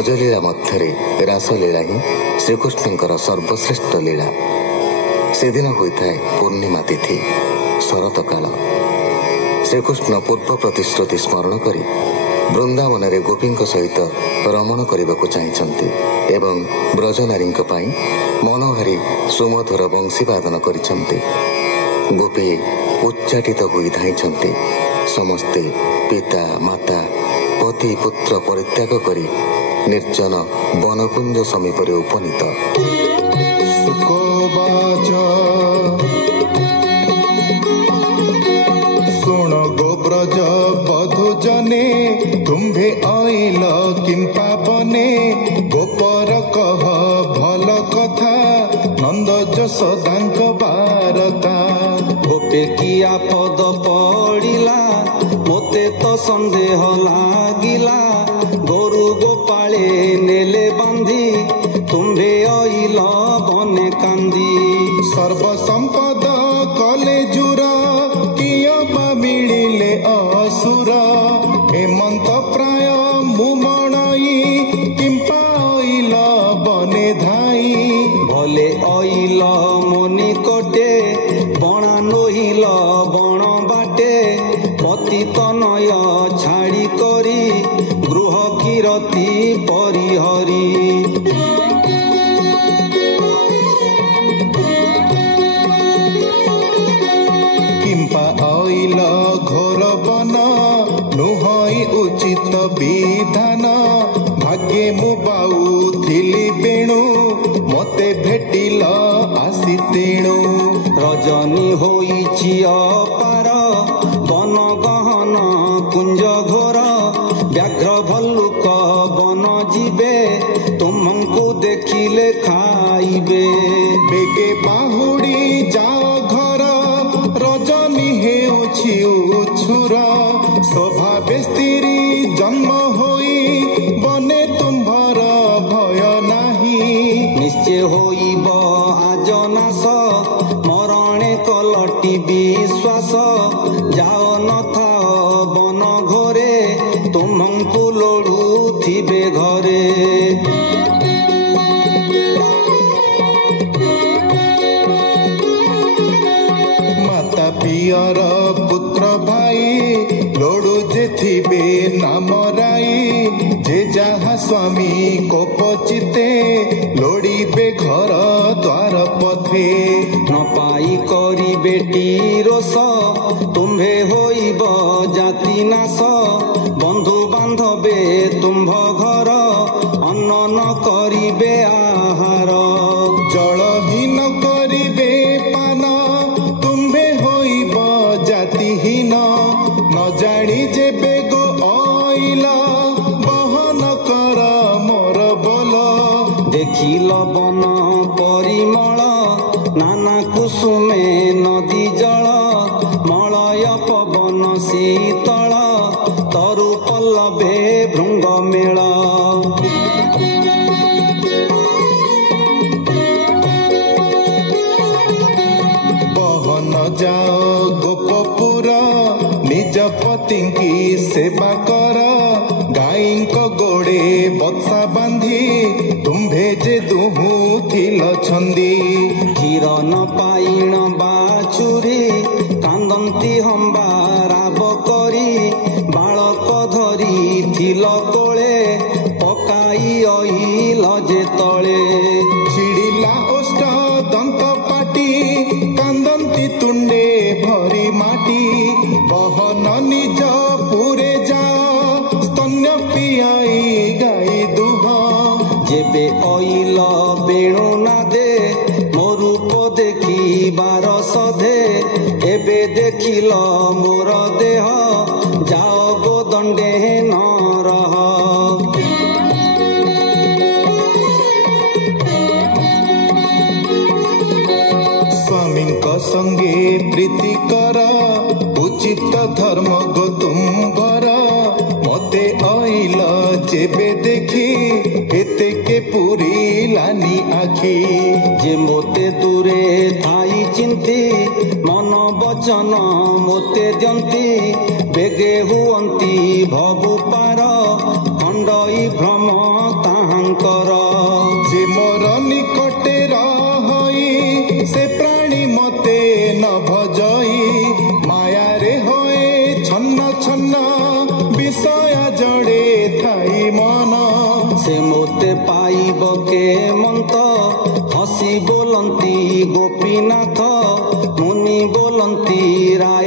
ब्रजलीला मध्य रासलीला ही श्रीकृष्णଙ୍କର सर्वश्रेष्ठ लीला। सेदिन होता है पूर्णिमा तिथि शरत काल। श्रीकृष्ण पूर्व प्रतिश्रुति स्मरण करी वृंदावन रे गोपी सहित रमण करने को चाहते एवं ब्रजनारी मनोहारी सुमधुर बंशीवादन करिसेंती। गोपी उच्चाटित होई धाइछंती। समस्ते पिता माता पति पुत्र परित्याग करी निर्जन वनकुंज समीप उपनीत। सुन गोब्रज बधुजने तुम्भे आइल किंपा बने गोपर कह भल कथा नंद जसोदांक बारता। गोपे किया पद पड़िला मोते तो संदेह लागिला गोरु गोपाले नेले बांधी तुम्भे आइल बने कांदी। सर्वसंपद कले जुरा कियबा मिलिले असुर हेमंत प्राय मुमणई किंपा आइल बने धाई। भले आइल मनी कोटे बणा नहिल बण बाटे पतित नय छाड़ी करी गृह किरती परिहरी। किंपा आइल घोर बन नुहई उचित विधान भाग्ये मु बाउथिली बेणु मते भेटिल आसी तेणु। रजनी होइछि अपार बन गहन कुंज घोर व्याघ्र भल्लुक बन जीवे तुमको देखिले खाइबे। बेगे बाहुड़ी जाओ घर रजनी हेउछि उछुर स्वभावे स्त्री जन्म होई बने तुम्भर भय नाही। निश्चय होइब आज नाश मरणे कलटी विश्वास जाओ नथा बन घरे तुमको लोड़ुथिबे घरे। माता पियर पुत्र भाई लोड़ू जे थिबे नाम राई जे जहा स्वामी को पचिते लोड़ीबे घर द्वार पथे। न पाई करी बेटी रोष तुम्भे होइब जाति नाश बंधु बांधवे तुम्भ घर अन्न न करिबे आहार। जलहीन करिबे पान तुम्भे होइब जातिहीन न जानी जे बेगो आइल बहन कर मोर बोल। देखिल बन परिमल नाना कुसुमे नदी जल मलय पवन शीतल तरु पल्लवे भृंग मेल। बहन जाओ गोपपुर निज पति की सेवा कर गाईक गोड़े बत्सा बांधी तुम्भे जे दुहु थिल छंदी। क्षीर न पाइण बाछुरी कांदंती हंबा राब करी बालक धरी थिल कोले पकाई अइल जे तले। छिड़िला ओष्ट दंत पाटी कांदंती तुंडे भरी माटी बहन निज पुरे जाओ स्तन्य पियाई गाई दुह। जेबे अइल बेणु नादे मोरूप देखी बार सधे एबे देखिल मोर देह जाओ गो दंडे न रह। स्वामीक संगे प्रीति कर उचित धर्म गो तुम्भर मते आइल जेबे देखी एते के पूरी लानी आखी। जे मोते दूरे थाई चिंती मन बचन मोते दियंती बेगे हुअंती भगु पार खंडई भ्रम ता से मोते पाइब के मंत हसी बोलंती गोपीनाथ मुनि बोलंती रा